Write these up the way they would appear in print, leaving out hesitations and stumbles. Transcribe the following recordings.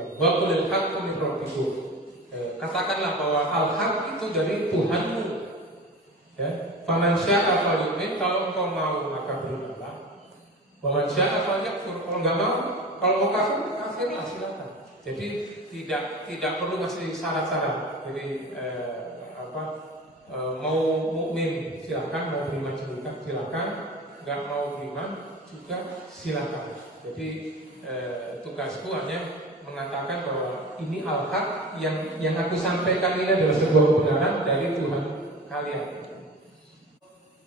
disebutkan. Wa qulil haqqu min rabbikum. Katakanlah bahwa al-haq itu dari Tuhanmu. Ya, faman syaa falyu'min, kalau engkau mau maka berimanlah. Wa man syaa falyakfur, kalau enggak mau, kalau mau kafirlah silakan. Jadi tidak perlu ngasih syarat-syarat. Jadi mau mukmin silakan, mau beriman silakan, enggak mau beriman juga silakan. Jadi tugasku hanya mengatakan bahwa ini al-haq yang aku sampaikan ini adalah sebuah kebenaran dari Tuhan kalian.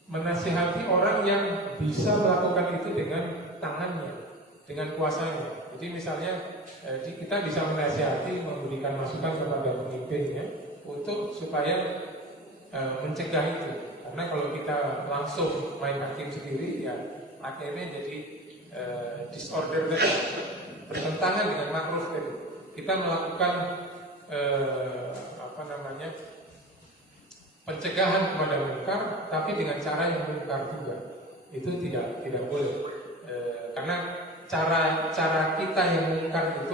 Menasihati orang yang bisa melakukan itu dengan tangannya, dengan kuasanya. Jadi misalnya kita bisa menasihati, memberikan masukan kepada pemimpinnya untuk supaya mencegah itu. Karena kalau kita langsung main hakim sendiri, ya akhirnya jadi disorder tadi, bertentangan dengan makruf tadi. Kita melakukan pencegahan kepada munkar, tapi dengan cara yang munkar juga. Itu tidak boleh. Karena cara kita yang munkar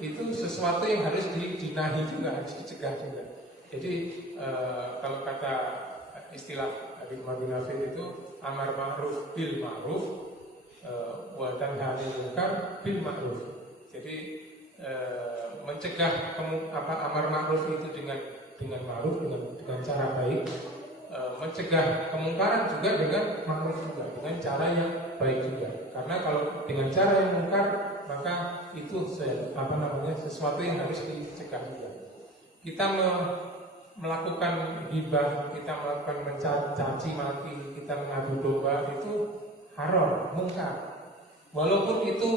itu sesuatu yang harus dinahi juga, harus dicegah juga. Jadi kalau kata istilah Habib Umar itu amar ma'ruf bil ma'ruf wa tanha 'anil munkar bil ma'ruf. Jadi mencegah amar ma'ruf itu dengan ma'ruf, dengan cara baik, mencegah kemungkaran juga dengan ma'ruf juga, dengan cara yang baik juga. Karena kalau dengan cara yang mungkar, maka itu sesuatu yang harus dicegah juga. Kita melakukan ghibah, kita melakukan mencaci maki, kita mengadu domba, itu haram, mungkar. Walaupun itu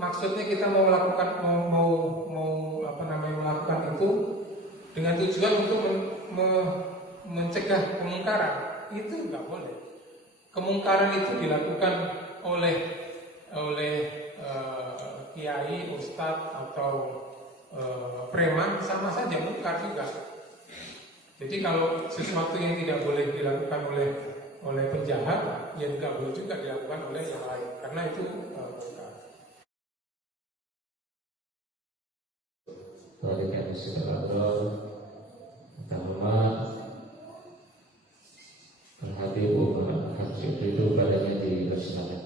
maksudnya kita mau melakukan melakukan itu dengan tujuan untuk mencegah kemungkaran, itu nggak boleh. Kemungkaran itu dilakukan oleh kiai, ustadz atau preman, sama saja mungkar juga. Jadi kalau sesuatu yang tidak boleh dilakukan oleh penjahat, ya nggak boleh juga dilakukan oleh yang lain, karena itu mungkar. Berikan istiqamah pertama berhati umat harus itu badannya dilaksanakan.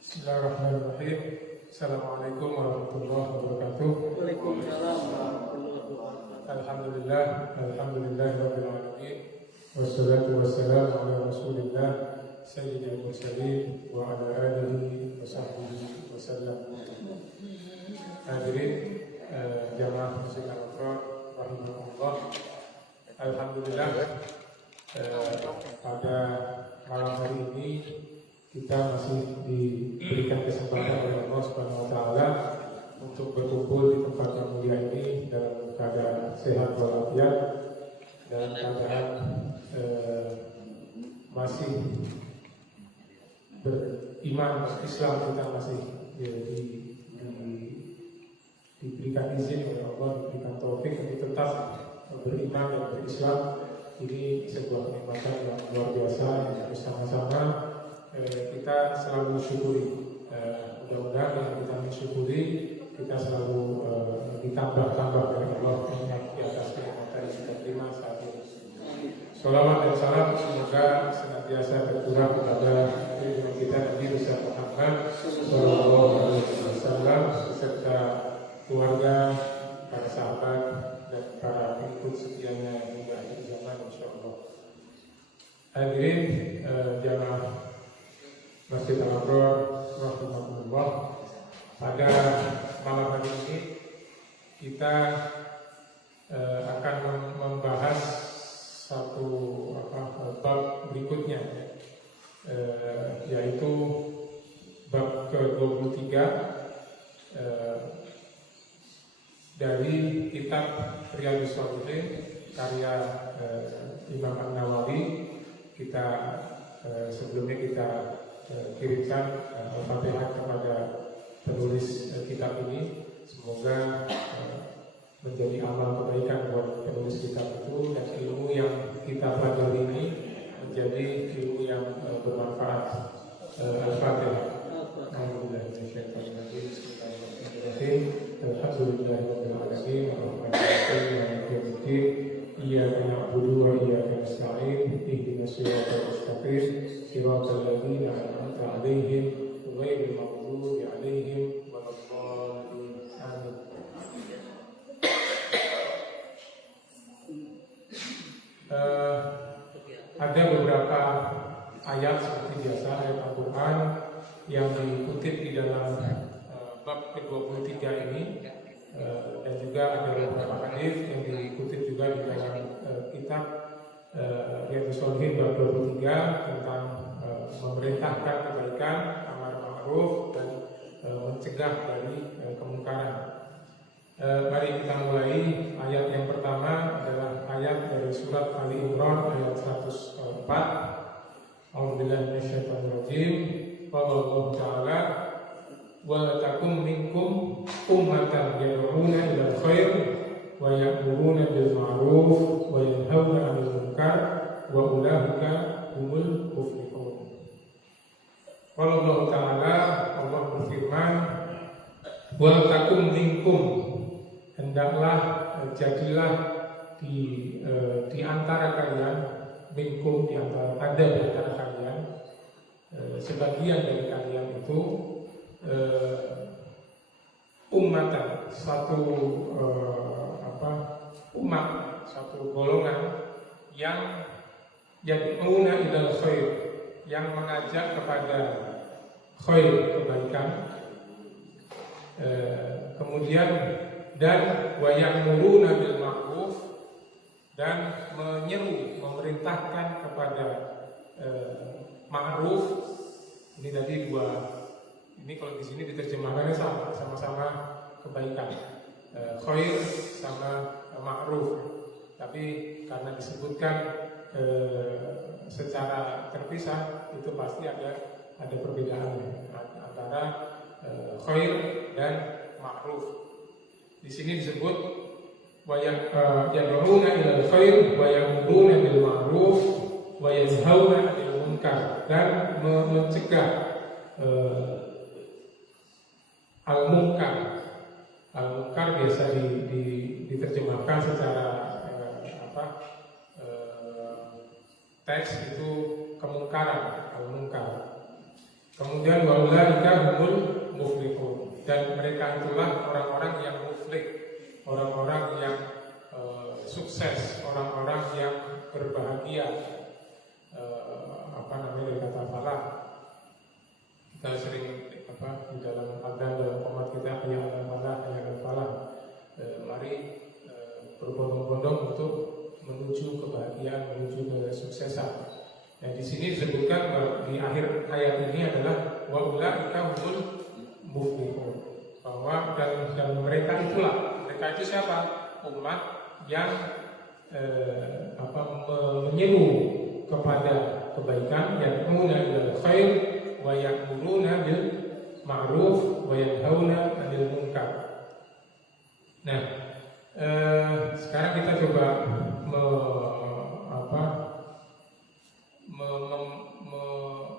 Bismillahirrahmanirrahim. Assalamualaikum warahmatullahi wabarakatuh. Waalaikumsalam warahmatullahi wabarakatuh. Alhamdulillah rabbil alamin. Wassalatu wassalamu ala Rasulillah sayyidil mursalin wa ala alihi wa sahbihi wasallam. Hadirin jamaah masjid Al-Aqsa rahimahullah. Alhamdulillah pada malam hari ini kita masih diberikan kesempatan oleh Allah Subhanahu wa taala untuk berkumpul di tempat yang mulia ini dalam keadaan sehat walafiat, dalam keadaan masih beriman, Islam, kita masih diberikan izin oleh Allah, diberikan taufik untuk tetap beriman dan berislam. Ini sebuah kenikmatan yang luar biasa yang harus sama-sama kita selalu syukuri. Mudah-mudahan yang kita mensyukuri, kita selalu ditambah-tambah dari Allah di atas kenikmatan yang kita terima saat ini. Salawat dan salam semoga senantiasa tercurah kepada junjungan kita Nabi besar Muhammad Sallallahu Alaihi Wasallam beserta keluarga, para sahabat dan para pengikut setianya hingga akhir zaman, insyaallah. Hadirin jamaah Masjid Al-Aqsa rahimahullah, pada malam hari ini kita akan membahas satu bab berikutnya, yaitu bab ke-23 dari kitab Riyadhus Shalihin karya Imam An-Nawawi. Kita sebelumnya kita kirimkan Al-Fatihah kepada penulis kitab ini. Semoga menjadi amal kebaikan buat penulis kitab itu, dan ilmu yang kita pelajari ini menjadi ilmu yang bermanfaat. Al-Fatihah. عليهم غير المغضوب عليهم ولا الضالين آمين. Ada beberapa ayat seperti biasa ayat Al-Quran yang dikutip di dalam bab ke-23 ini, dan juga ada beberapa hadis yang dikutip juga di dalam kitab Riyadhus Shalihin bab 23 tentang memerintahkan kebaikan, amar ma'ruf, dan mencegah dari kemungkaran. Mari kita mulai. Ayat yang pertama adalah ayat dari surat Ali Imran ayat 104. A'udzubillahi minasyaitonir rajim. Qala Allah Ta'ala wa takum minkum ummatan yad'una ilal khair wa ya'muruna bil ma'ruf wa yanhauna 'anil munkar wa ulaika humul muflihun. Qala Allah Ta'ala, Allah berfirman, wa takum minkum, hendaklah jadilah di antara kalian, minkum di antara, ada di antara kalian, sebagian dari kalian itu ummatan, satu umat, satu golongan yang yad'una ilal khair, yang mengajak kepada khair, kebaikan, kemudian dan wa ya'muruna bil ma'ruf, dan menyeru, memerintahkan kepada ma'ruf. Ini tadi dua, ini kalau di sini diterjemahkannya sama-sama kebaikan, khair sama ma'ruf. Tapi karena disebutkan secara terpisah, itu pasti ada perbedaan antara khair dan ma'ruf. Di sini disebut wa yad'una ilal khair wa ya'muruna bil ma'ruf wa yanhauna 'anil munkar, dan mencegah al-munkar. Al-munkar biasa diterjemahkan secara teks itu kemungkaran, al-munkar. Kemudian wa ulaika humul muflihun, dan mereka itulah orang-orang yang muflih, orang-orang yang sukses, orang-orang yang berbahagia. Dari kata falah, kita sering di dalam adzan, dalam qomat kita, hayya 'alal falah, hayya 'alal falah. Mari berbondong-bondong untuk menuju kebahagiaan, menuju kesuksesan. Nah, di sini disebutkan di akhir ayat ini adalah wa ulaika humul muflihun, bahwa dan mereka itulah, mereka itu siapa? Umat yang menyeru kepada kebaikan, yad'una ilal khair wa ya'muruna bil ma'ruf wa yanhauna 'anil munkar. Nah, sekarang kita coba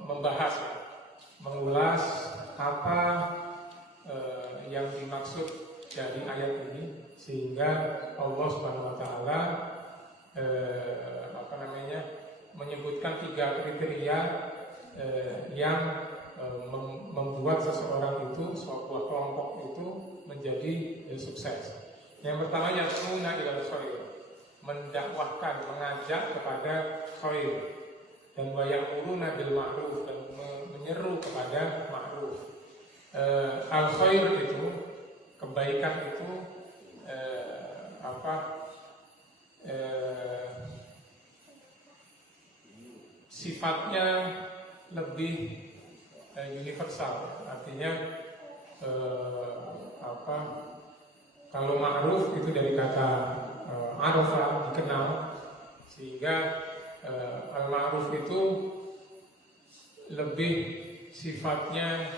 membahas, mengulas apa yang dimaksud dari ayat ini, sehingga Allah Subhanahu wa Ta'ala menyebutkan 3 kriteria yang membuat seseorang itu, sebuah kelompok itu menjadi sukses. Yang pertama, yad'una ilal khair, mendakwahkan, mengajak kepada khair, dan wa ya'muruna bil ma'ruf, dan menyeru kepada ma'ruf. Al khair itu, kebaikan itu sifatnya lebih universal, artinya kalau ma'ruf itu dari kata arafa, dikenal, sehingga al-ma'ruf itu lebih sifatnya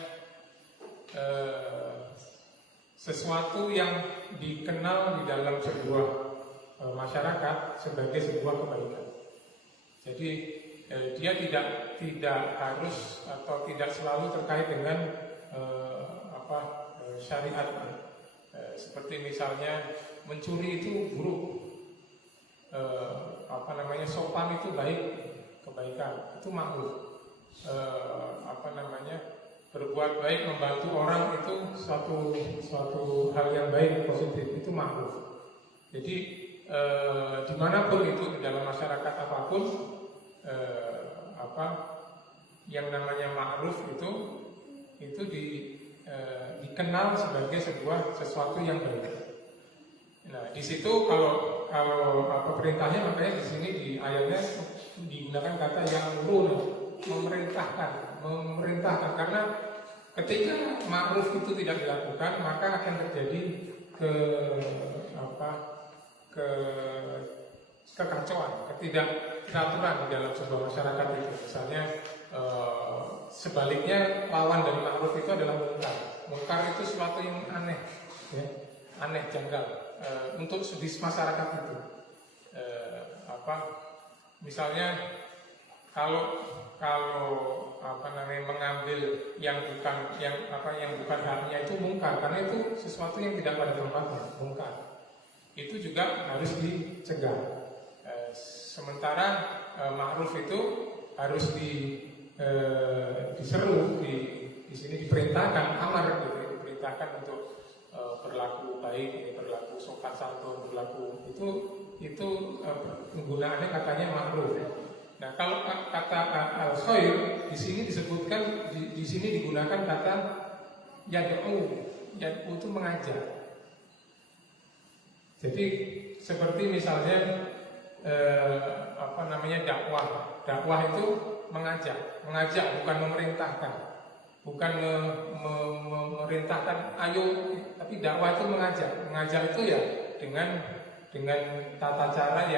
sesuatu yang dikenal di dalam sebuah masyarakat sebagai sebuah kebaikan. Jadi dia tidak harus atau tidak selalu terkait dengan syariat. Seperti misalnya mencuri itu buruk, sopan itu baik, kebaikan, itu ma'ruf. berbuat baik, membantu orang itu suatu hal yang baik, positif, itu ma'ruf. Jadi dimanapun itu di dalam masyarakat apapun, yang namanya ma'ruf itu dikenal sebagai sesuatu yang baik. Nah, di situ kalau perintahnya, makanya di sini di ayatnya digunakan kata yang memerintahkan, karena ketika ma'ruf itu tidak dilakukan, maka akan terjadi kekacauan, ketidakteraturan di dalam sebuah masyarakat itu. Misalnya sebaliknya, lawan dari ma'ruf itu adalah munkar. Munkar itu sesuatu yang aneh, ya, aneh, janggal untuk di masyarakat itu. Misalnya kalau mengambil yang bukan haknya itu munkar, karena itu sesuatu yang tidak pada tempatnya, munkar. Itu juga harus dicegah. Sementara ma'ruf itu harus diseru, di sini diperintahkan, amar gitu, diperintahkan untuk berlaku baik, berlaku sopan santun, berlaku itu penggunaannya katanya ma'ruf. Nah, kalau kata al-khair di sini disebutkan, di sini digunakan kata yad'u itu mengajak. Jadi seperti misalnya dakwah itu mengajak bukan memerintahkan, bukan memerintahkan ayo, tapi dakwah itu mengajak itu ya dengan tata cara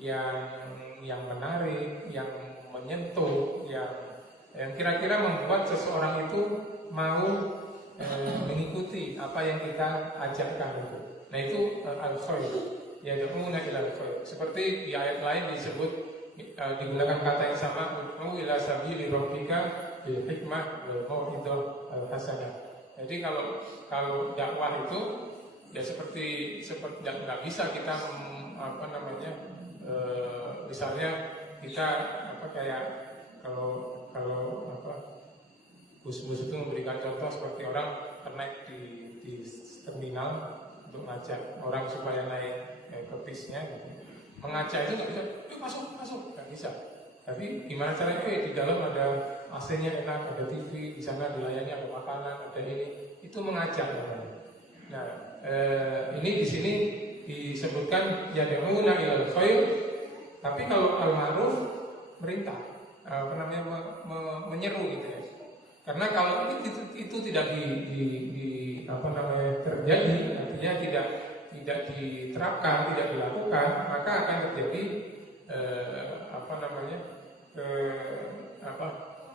yang menarik, yang menyentuh, yang kira-kira membuat seseorang itu mau mengikuti apa yang kita ajarkan itu. Nah, itu al-khair, yad'una ilal khair. Seperti di ayat lain disebut, digunakan kata yang sama, ud'u ila sabili rabbika bil hikmah wal mau'izah al-hasanah. Jadi kalau dakwah itu ya seperti nggak bisa kita misalnya kita kayak kalau bus-bus itu memberikan contoh seperti orang naik di terminal untuk ngajak orang supaya naik ke bisnya gitu. Mengajak itu nggak bisa, masuk, nggak bisa. Tapi gimana caranya? Di dalam ada AC-nya enak, ada TV, di sana dilayani, ada makanan, ada ini. Itu mengajak. Nah, ini di sini disebutkan yad'una ilal khair, tapi kalau al-ma'ruf merintah, menyeru gitu ya. Karena kalau itu tidak terjadi, artinya tidak diterapkan, tidak dilakukan, maka akan terjadi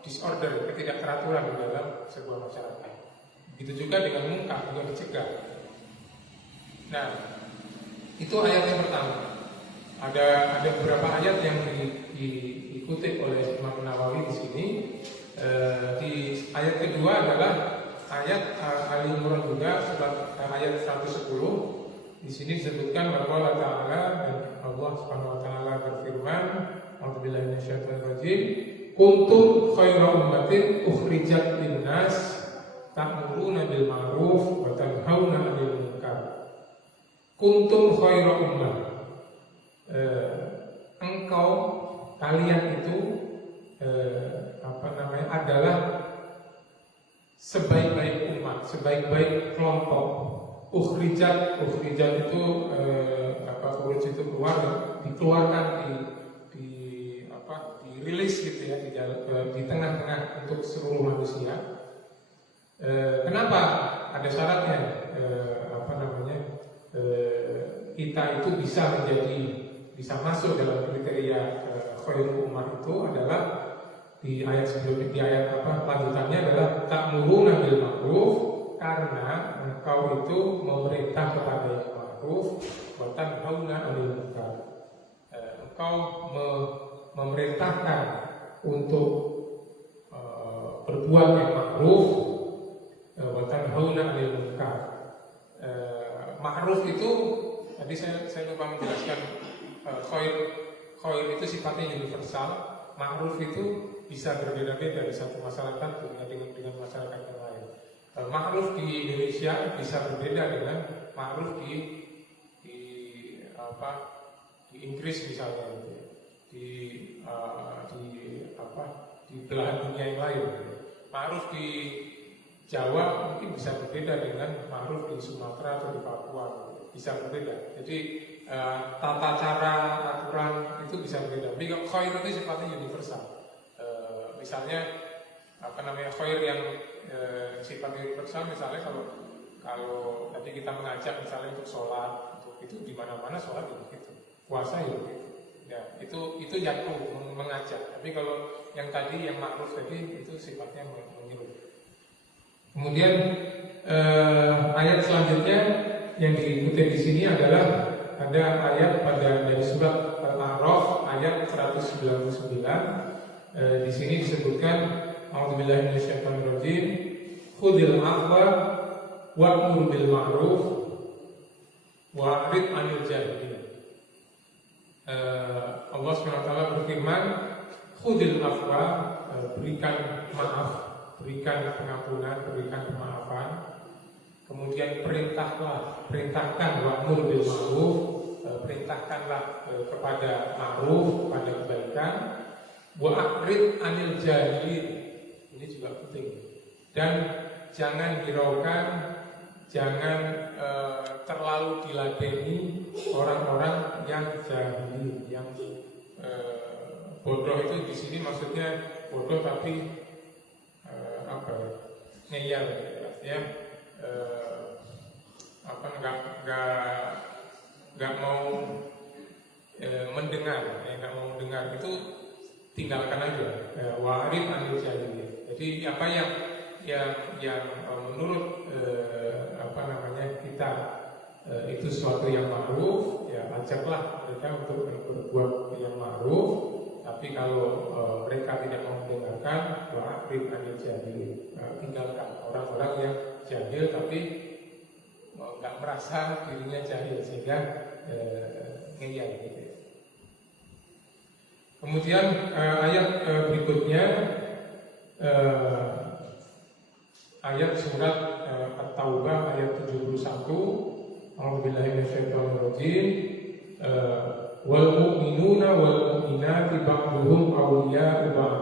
disorder, ketidakteraturan di dalam sebuah masyarakat. Begitu juga dengan munkar, juga dicegah. Nah, itu ayat yang pertama. Ada beberapa ayat yang dikutip oleh Imam Nawawi di sini. Di ayat kedua adalah ayat Ali Imran juga, ayat 110. Di sini disebutkan bahwa Allah Ta'ala dan Allah Subhanahu Wa Ta'ala berfirman, A'udzubillahi minasyaitonir rajim, kuntum khairu ummatin ukhrijat linnas ta'muruna bil ma'ruf wa tanhauna 'anil munkar. Kuntum khairu ummah. Kalian itu adalah sebaik-baik umat, sebaik-baik kelompok. Ukhrijat itu khuruj itu keluar, dikeluarkan, dirilis gitu ya, di tengah-tengah untuk seluruh manusia. Kenapa? Ada syaratnya. Kita itu bisa masuk dalam kriteria khairul ummah itu adalah di ayat sebelumnya, di ayat lanjutannya adalah ta'muruna bil ma'ruf, karena engkau itu memerintah kepada yang ma'ruf wa tanhauna 'anil munkar. Engkau memerintahkan untuk berbuat yang ma'ruf wa tanhauna 'anil munkar. Ma'ruf itu tadi saya lupa menjelaskan, khair itu sifatnya universal. Ma'ruf itu bisa berbeda-beda di satu masyarakat dengan masyarakat ma'ruf di Indonesia bisa berbeda dengan ma'ruf di Inggris misalnya, di belahan dunia yang lain. Ma'ruf di Jawa mungkin bisa berbeda dengan ma'ruf di Sumatera atau di Papua, bisa berbeda. Jadi tata cara aturan itu bisa berbeda. Tapi khair itu sifatnya universal. Misalnya khair yang sifatnya universal, misalnya kalau tadi kita mengajak misalnya untuk sholat, itu di mana-mana sholat itu begitu, puasa itu begitu. Ya, itu yaitu mengajak. Tapi kalau yang tadi yang ma'ruf tadi itu sifatnya menyuruh. Kemudian ayat selanjutnya yang dikutip di sini adalah ada ayat dari surat Al-A'raf ayat 199. Di sini disebutkan a'udzubillahi minasyaitonirrajim, khudil afwa wa'mur bil ma'ruf wa'rid 'anil jahilin. Allah SWT berfirman, khudil afwa, berikan maaf, berikan pengampunan, berikan pemaafan. Kemudian perintahkan wa'mur bil ma'ruf, perintahkanlah kepada ma'ruf, kepada kebaikan. Wa'rid 'anil jahilin, ini juga penting. Dan jangan hiraukan, jangan terlalu diladeni orang-orang yang jahili, yang bodoh. Itu di sini maksudnya bodoh tapi ngeyel, ya, nggak mau mendengar, nggak mau mendengar, itu tinggalkan aja. Wa'rid 'anil jahilin. Jadi apa yang menurut kita itu sesuatu yang ma'ruf, ya ajaklah mereka untuk berbuat yang ma'ruf. Tapi kalau mereka tidak mau mendengarkan, wa'rid 'anil jahilin, tinggalkan orang-orang yang jahil tapi nggak merasa dirinya jahil sehingga ngeyel gitu. Kemudian ayat berikutnya, ayat surat At-Taubah ayat 71. A'udzubillahi minasyaitonirrajim. Wal mu'minuna wal mu'minati ba'duhum awliya'u ba'd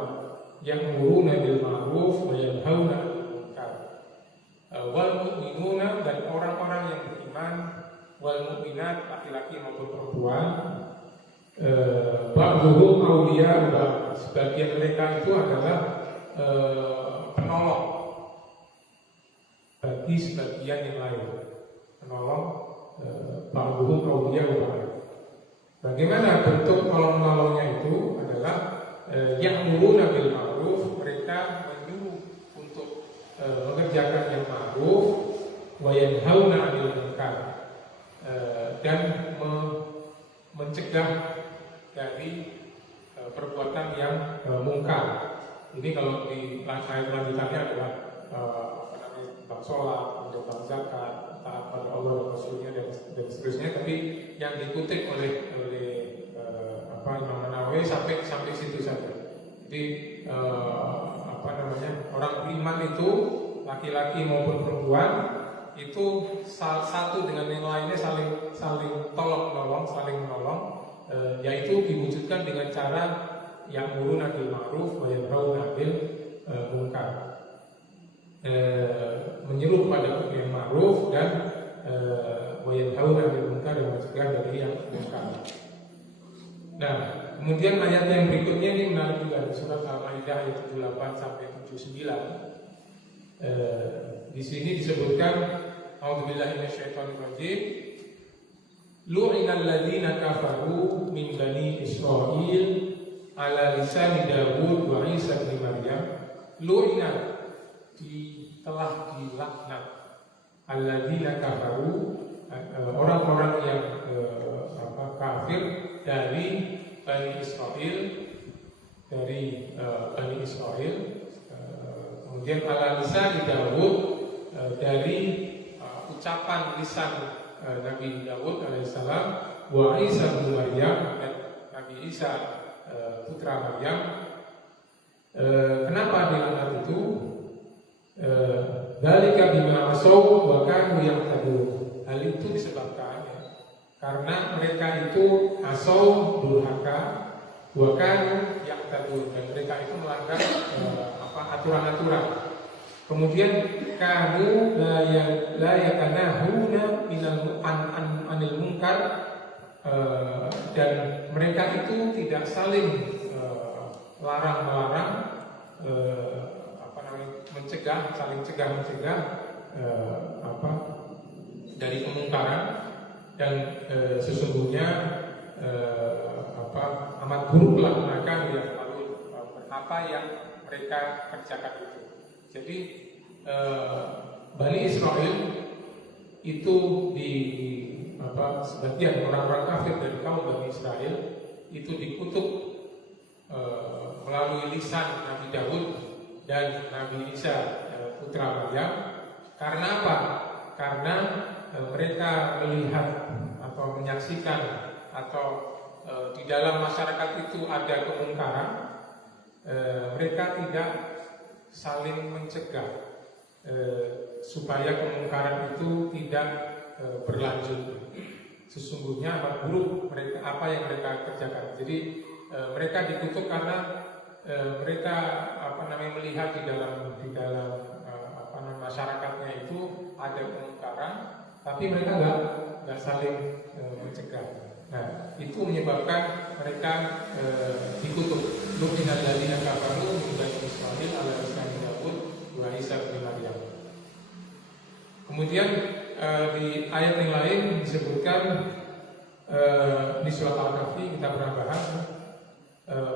ya'muruna bil ma'ruf wa yanhauna 'anil munkar. Wal mu'minuna, dan orang-orang yang beriman, wal mu'minat, laki-laki maupun perempuan, ba'duhum awliya'u ba'd, sebagian mereka itu adalah penolong bagi sebagian yang lain, penolong ba'duhum awliya'u ba'd. Bagaimana bentuk tolong-menolongnya itu adalah ya'muruna bil ma'ruf, mereka menyuruh untuk mengerjakan yang ma'ruf, wa yanhauna 'anil munkar, dan mencegah dari perbuatan yang mungkar. Ini kalau di ayat lanjutannya adalah tentang sholat, tentang zakat, taat pada Allah dan Rasulnya dan seterusnya. Tapi yang dikutip oleh Imam Nawawi sampai situ saja. Jadi orang beriman itu laki-laki maupun perempuan itu satu dengan yang lainnya saling tolong menolong, saling menolong, yaitu diwujudkan dengan cara ya'muruna bil ma'ruf wa yanhauna 'anil munkar, menyuruh pada yang ma'ruf dan wa yanhauna 'anil munkar, dan mencegah dari yang munkar. Nah, kemudian ayat yang berikutnya ini menarik juga, di surat Al-Maidah ayat 78 sampai 79. Di sini disebutkan, a'udzubillahi minasyaitonirrajim, lu'inal ladzina kafaru min bani Israil ala lisani Dawud wa Isa bin Maryam. Lu'ina, telah dilaknat, alladzina kafaru, orang-orang yang kafir dari Bani Israel, kemudian ala lisan Dawud, dari ucapan lisan Nabi Dawud alaihissalam, wa Isa bin Maryam, dan Nabi Isa putra Maryam. Kenapa dilaknat itu? Dzalika bima asaw wa kanu ya'tadun. Hal itu disebabkan karena mereka itu asaw durhaka wa kanu ya'tadun, dan mereka itu melanggar aturan-aturan. Kemudian kanu la yatanahuna anil munkar, dan mereka itu tidak saling larang-melarang, saling cegah-mencegah dari kemungkaran, dan sesungguhnya amat buruklah mereka apa yang mereka kerjakan itu. Jadi Bani Israel itu sebagian orang-orang kafir dari kaum Bani Israel itu dikutuk melalui lisan Nabi Daud dan Nabi Isa putra Maryam. Karena apa? Karena mereka melihat atau menyaksikan atau di dalam masyarakat itu ada kemungkaran, mereka tidak saling mencegah supaya kemungkaran itu tidak berlanjut. Sesungguhnya amat buruk apa yang mereka kerjakan. Jadi mereka dikutuk karena mereka melihat di dalam masyarakatnya itu ada kemungkaran, tapi mereka nggak saling mencegah. Nah, itu menyebabkan mereka dikutuk. Lu'inal ladzina kafaru min bani Israil ala lisani Daud wa Isa bin Maryam. Kemudian di ayat yang lain disebutkan di surat Al-Kahfi, kita pernah bahas,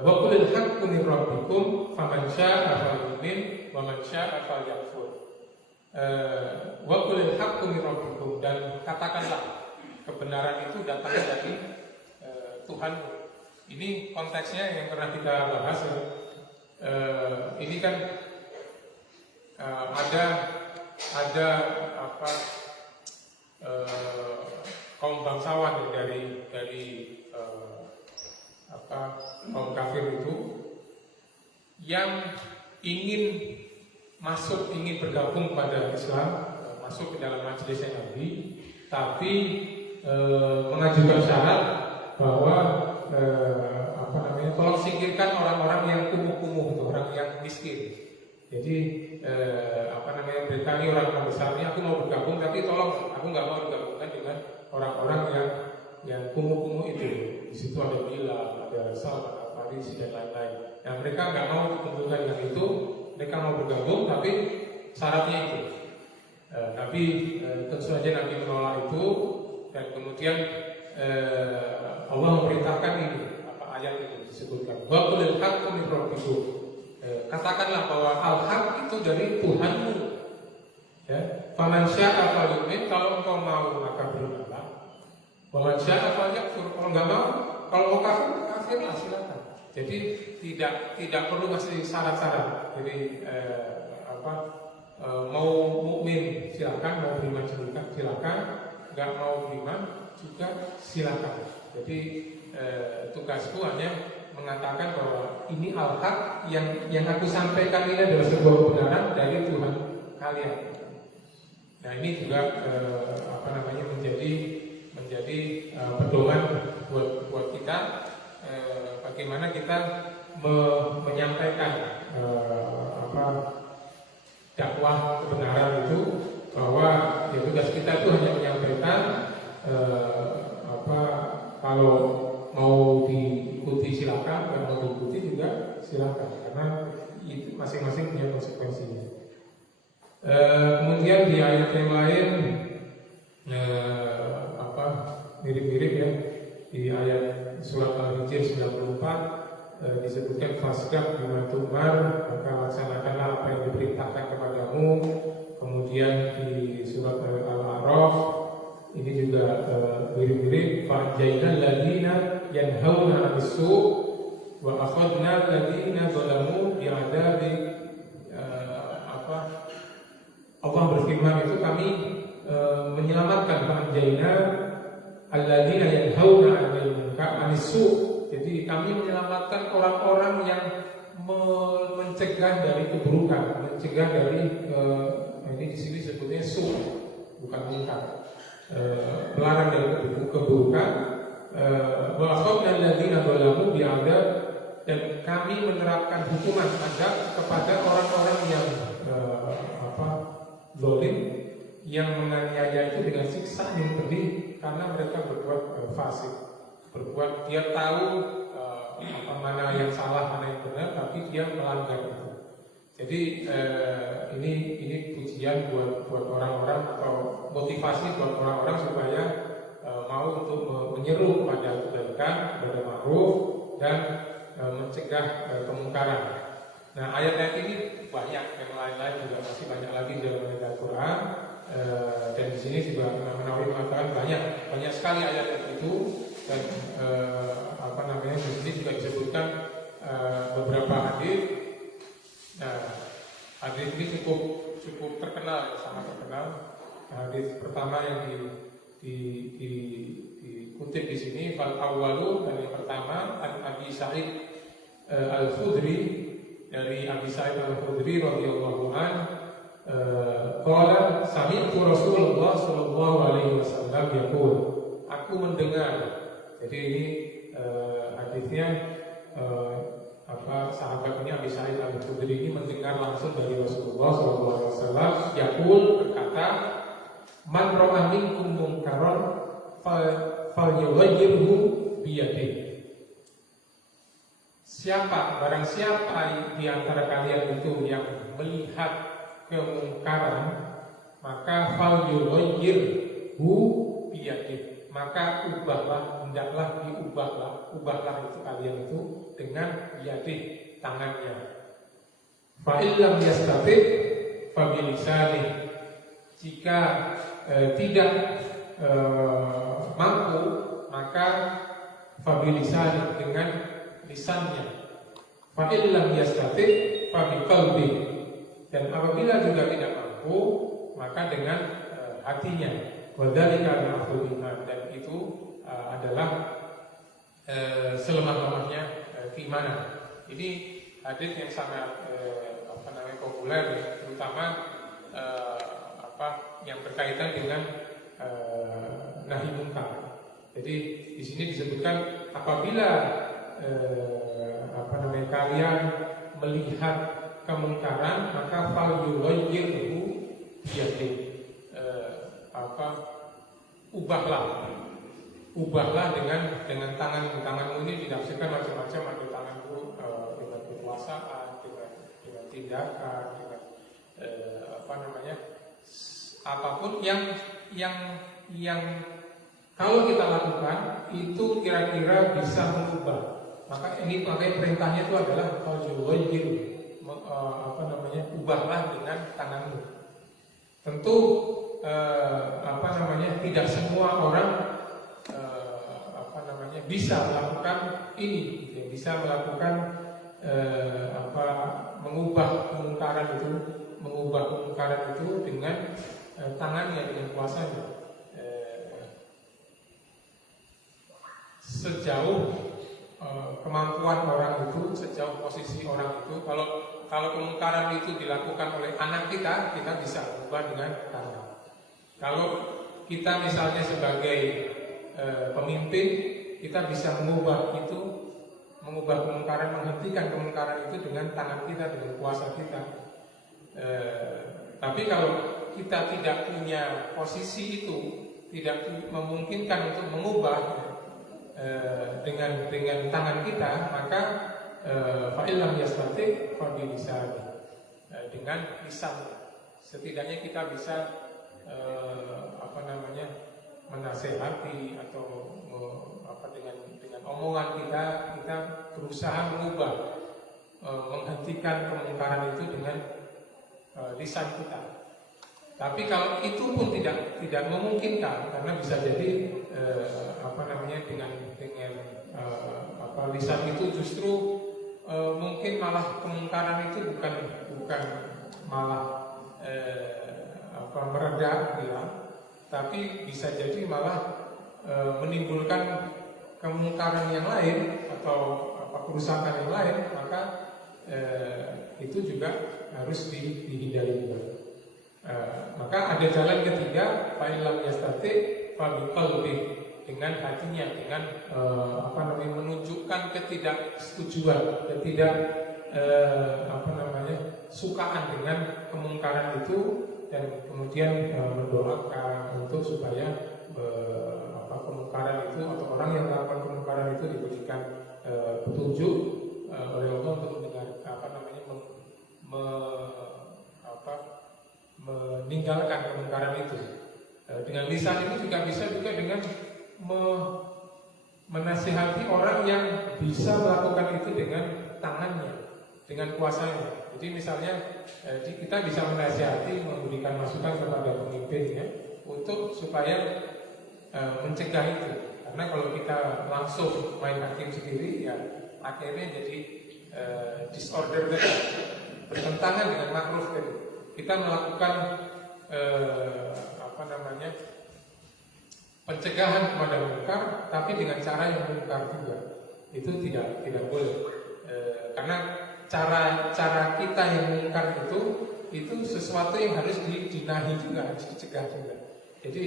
wa qulil haqqu min rabbikum faman syaa'a falyu'min wa man syaa'a falyakfur. Wa qulil haqqu min rabbikum, dan katakanlah kebenaran itu datang dari Tuhan. Ini konteksnya yang pernah kita bahas. Ini kan ada kaum bangsawan dari kaum kafir itu yang ingin bergabung pada Islam, masuk ke dalam majelisnya Nabi, tapi mengajukan syarat bahwa tolong singkirkan orang-orang yang kumuh-kumuh, orang yang miskin. Jadi mereka ini orang besar ini, aku mau bergabung, tapi tolong aku nggak mau digabungkan dengan orang-orang yang kumuh-kumuh itu. Di situ ada Bilal, ada Salman, ada Farisi dan lain-lain. Nah, mereka nggak mau dikumpulkan dengan itu, mereka mau bergabung, tapi syaratnya itu. Tapi tentu saja Nabi menolak itu, dan kemudian Allah memerintahkan ini, ayat itu disebutkan. Wa qulil haqqu min rabbikum. Katakanlah bahwa al-haq itu dari Tuhanmu. Ya, faman syaa'a falyu'min, kalau engkau mau maka berimanlah. Wa man syaa'a falyakfur, kalau enggak mau, kalau mau kafirlah silakan. Jadi tidak perlu ngasih syarat-syarat. Jadi mau mukmin silakan, mau beriman silakan, enggak mau beriman juga silakan. Jadi tugasku hanya mengatakan bahwa ini al-haq yang aku sampaikan ini adalah sebuah kebenaran dari Tuhan kalian. Nah, ini juga menjadi pedoman buat kita, bagaimana kita menyampaikan dakwah kebenaran itu, bahwa tugas kita itu hanya menyampaikan kalau mau diikuti silakan, kalau mau diikuti juga silakan, karena itu masing-masing punya konsekuensinya. Kemudian di ayat yang lain mirip-mirip ya, di ayat surat Al-Hijr 94 disebutkan fasdak bima tumar, maka laksanakanlah apa yang diperintahkan kepadamu. Kemudian di surat Al-A'raf ini juga mirip-mirip, fa'jainal ladina yanhauna 'anil su' wa akhadna alladziina zalamu bi'adzabi. Allah berfirman itu, kami menyelamatkan fa'jaina alladziina yanhauna 'anil su'. Jadi kami menyelamatkan orang-orang yang mencegah dari keburukan, mencegah dari ini di sini sebutnya bukan mungkar, melarang dari keburukan. Wa akhadna alladziina zalamu bi'adzab, dan kami menerapkan hukuman azab kepada orang-orang yang zalim, yang menganiaya itu dengan siksa yang pedih karena mereka berbuat fasik, berbuat dia tahu mana yang salah mana yang benar, tapi dia melanggar itu. Jadi ini pujian buat orang-orang atau motivasi buat orang-orang supaya mau untuk menyeru kepada kebaikan, kepada ma'ruf, dan mencegah kemungkaran. Nah, ayat-ayat ini banyak, yang lain-lain juga masih banyak lagi dalam Al-Quran. Dan di sini juga Imam Nawawi mengatakan banyak sekali ayat itu, dan di sini juga disebutkan beberapa hadis. Nah, hadis ini cukup terkenal, sangat terkenal. Hadis pertama yang dikutip di sini, fal awwalu, dan yang pertama Abi Sa'id Al-Khudri, dari Abi Sa'id Al-Khudri radhiyallahu anhu, qala sami'tu Rasulullah sallallahu alaihi wasallam yaqul, aku mendengar. Jadi ini hadisnya sahabat ini Abi Sa'id Al-Khudri ini mendengar langsung dari Rasulullah sallallahu alaihi wasallam yaqul, berkata, man ra'a minkum munkaran falyughayyirhu biyadihi. Barang siapa di antara kalian itu yang melihat kemungkaran, maka falyughayyirhu biyadihi, maka hendaklah ubahlah itu kalian itu dengan biyadihi, tangannya. Fa illam yastati' fa bilisanihi, jika tidak mampu, maka fabilisani, dengan lisannya. Fa illam yastati' fa biqalbi, dan apabila juga tidak mampu, maka dengan hatinya. Wa dzalika al-'afwul iman, dan itu adalah selemah-lemahnya keimanan. Ini hadis yang sangat populer, terutama yang berkaitan dengan nahi munkar. Jadi di sini disebutkan apabila kalian melihat kemungkaran, maka falyughayyirhu biyadihi, ubahlah dengan tanganmu. Ini ditafsirkan macam-macam, ada tanganmu dengan kekuasaan, dengan tindakan, dengan apapun yang kalau kita lakukan itu kira-kira bisa mengubah. Makanya perintahnya itu adalah ubahlah dengan tanganmu. Tentu tidak semua orang bisa melakukan ini, bisa melakukan mengubah kemungkaran itu dengan tangannya, dengan kuasanya. Sejauh kemampuan orang itu, sejauh posisi orang itu, kalau kemungkaran itu dilakukan oleh anak kita bisa ubah dengan tangan. Kalau kita misalnya sebagai pemimpin, kita bisa mengubah kemungkaran, menghentikan kemungkaran itu dengan tangan kita, dengan kuasa kita. Tapi kalau kita tidak punya posisi itu, tidak memungkinkan untuk mengubah dengan tangan kita, maka fa'illam yastati' fa bilisani, dengan lisan. Setidaknya kita bisa menasehati atau dengan omongan kita berusaha mengubah, menghentikan kemungkaran itu dengan lisan kita. Tapi kalau itu pun tidak memungkinkan, karena bisa jadi dengan lisan itu justru mungkin malah kemungkaran itu bukan malah mereda hilang, tapi bisa jadi malah menimbulkan kemungkaran yang lain atau kerusakan yang lain. Maka itu juga harus dihindari juga. Maka ada jalan ketiga, fa'ilam yastati fabiqalbi, dengan hatinya, dengan menunjukkan ketidaksetujuan, sukaan dengan kemungkaran itu, dan kemudian mendoakan untuk supaya kemungkaran itu atau orang yang melakukan kemungkaran itu diberikan petunjuk oleh Allah untuk meninggalkan kemungkaran itu. Dengan lisan itu juga bisa juga dengan menasihati orang yang bisa melakukan itu dengan tangannya, dengan kuasanya. Jadi misalnya kita bisa menasihati, memberikan masukan kepada pemimpinnya untuk supaya mencegah itu. Karena kalau kita langsung main hakim sendiri, ya akhirnya jadi disorder tadi, bertentangan dengan ma'ruf tadi. Kita melakukan pencegahan kepada munkar, tapi dengan cara yang munkar juga. Itu tidak boleh. Karena cara kita yang munkar itu sesuatu yang harus dinahi juga, harus dicegah juga. Jadi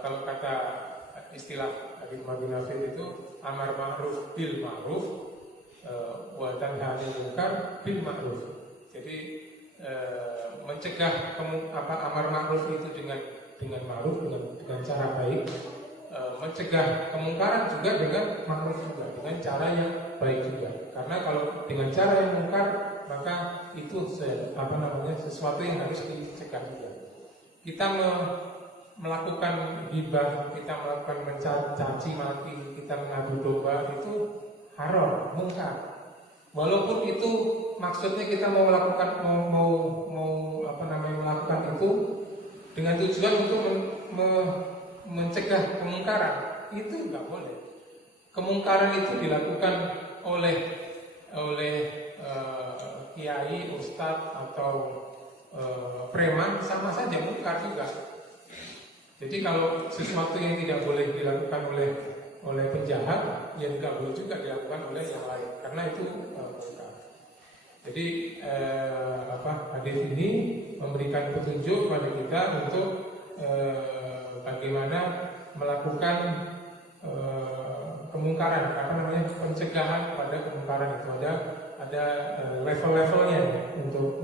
kalau kata istilah Habib Madunafir itu amar ma'ruf bil ma'ruf wa tanha 'anil munkar bil ma'ruf. Jadi mencegah amar ma'ruf itu dengan ma'ruf, dengan cara baik, mencegah kemungkaran juga dengan ma'ruf juga, dengan cara yang baik juga. Karena kalau dengan cara yang mungkar, maka itu sesuatu yang harus dicegah juga. Kita melakukan ghibah, kita melakukan mencaci maki, kita mengadu domba, itu haram, mungkar. Walaupun itu maksudnya kita mau melakukan melakukan itu dengan tujuan untuk mencegah kemungkaran, itu nggak boleh. Kemungkaran itu dilakukan oleh kiai, ustadz atau preman, sama saja mungkar juga. Jadi kalau sesuatu yang tidak boleh dilakukan oleh penjahat, ya tidak boleh juga dilakukan oleh yang lain, karena itu mungkar. Jadi hadis ini memberikan petunjuk pada kita untuk bagaimana melakukan kemungkaran, pencegahan pada kemungkaran itu. Ada level-levelnya untuk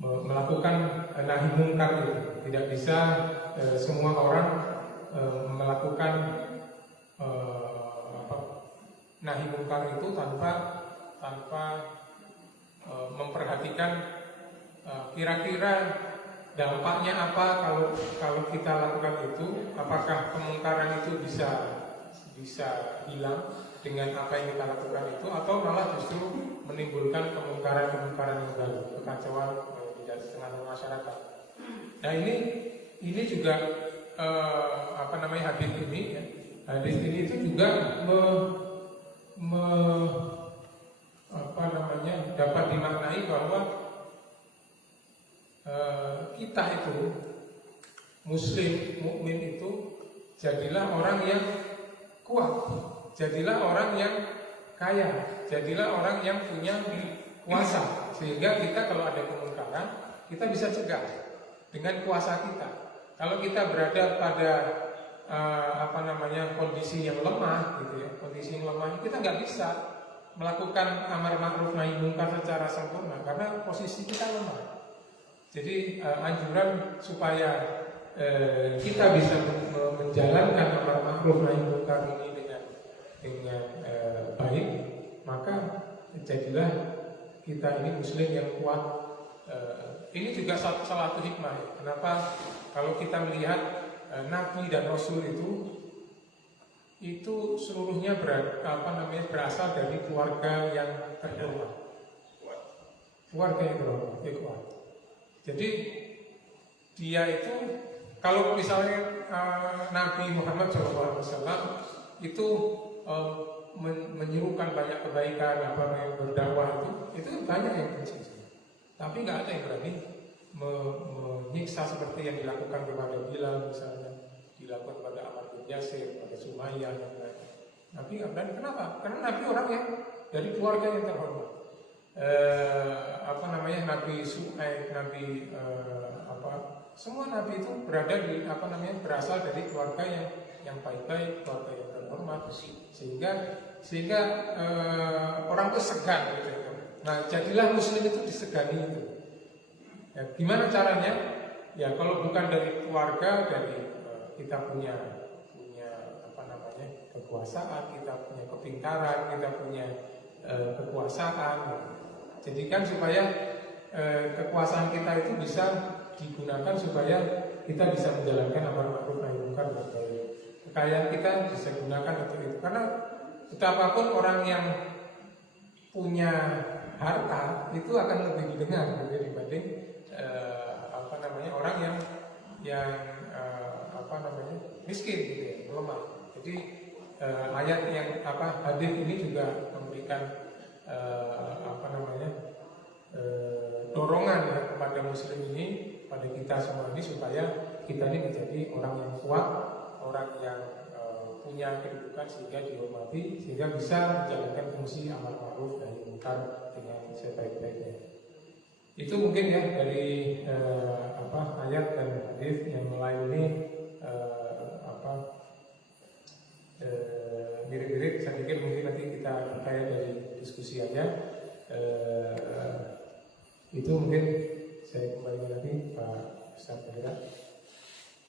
melakukan nahi mungkar itu. Tidak bisa semua orang melakukan nahi mungkar itu tanpa memperhatikan kira-kira dampaknya apa kalau kita lakukan itu. Apakah kemungkaran itu bisa hilang dengan apa yang kita lakukan itu, atau malah justru menimbulkan kemungkaran yang baru, kekacauan di tengah masyarakat. Nah ini juga hadis ini itu juga dapat dimaknai bahwa kita itu muslim, mukmin itu jadilah orang yang kuat, jadilah orang yang kaya, jadilah orang yang punya kuasa, sehingga kita kalau ada kemungkaran kita bisa cegah dengan kuasa kita. Kalau kita berada pada kondisi yang lemah gitu ya, kondisi yang lemah, kita nggak bisa melakukan amar ma'ruf nahi munkar secara sempurna karena posisi kita lemah. Jadi anjuran supaya kita bisa menjalankan amar ma'ruf nahi munkar ini dengan baik, maka jadilah kita ini muslim yang kuat. Ini juga salah satu hikmah. Kenapa kalau kita melihat Nabi dan Rasul itu seluruhnya berasal dari keluarga yang terhormat, keluarga yang terhormat, Jadi dia itu, kalau misalnya Nabi Muhammad SAW itu menyerukan banyak kebaikan, berdakwah itu banyak yang benci. Tapi nggak ada yang berani menyiksa seperti yang dilakukan kepada Bilal, misalnya dilakukan pada Ammar bin Yasir, pada Sumayyah dan lain-lain. Nabi nggak berani. Kenapa? Karena Nabi orang yang dari keluarga yang terhormat. Nabi Su'aib, Nabi semua Nabi itu berada di berasal dari keluarga yang baik-baik, keluarga yang terhormat, sehingga orang itu segan gitu. Nah, jadilah Muslim itu disegani itu. Ya, gimana caranya? Ya kalau bukan dari keluarga, dari kita punya kekuasaan, kita punya kepintaran, kita punya kekuasaan. Jadikan supaya kekuasaan kita itu bisa digunakan supaya kita bisa menjalankan amar ma'ruf nahi munkar dan baik. Kekayaan kita bisa gunakan untuk itu. Karena betapapun orang yang punya harta itu akan lebih didengar dibanding orang yang miskin gitu ya, melemah. Jadi ayat yang hadis ini juga memberikan dorongan ya, kepada muslim ini, pada kita semua ini supaya kita ini menjadi orang yang kuat, orang yang punya kedudukan sehingga dihormati, sehingga bisa menjalankan fungsi amar ma'ruf nahi munkar dengan sebaik-baiknya. Itu mungkin ya dari ayat dan hadis yang lain ini mirip-mirip. Saya pikir mungkin nanti kita kayak dari diskusi aja. Itu mungkin saya kembali lagi Pak Ustaz.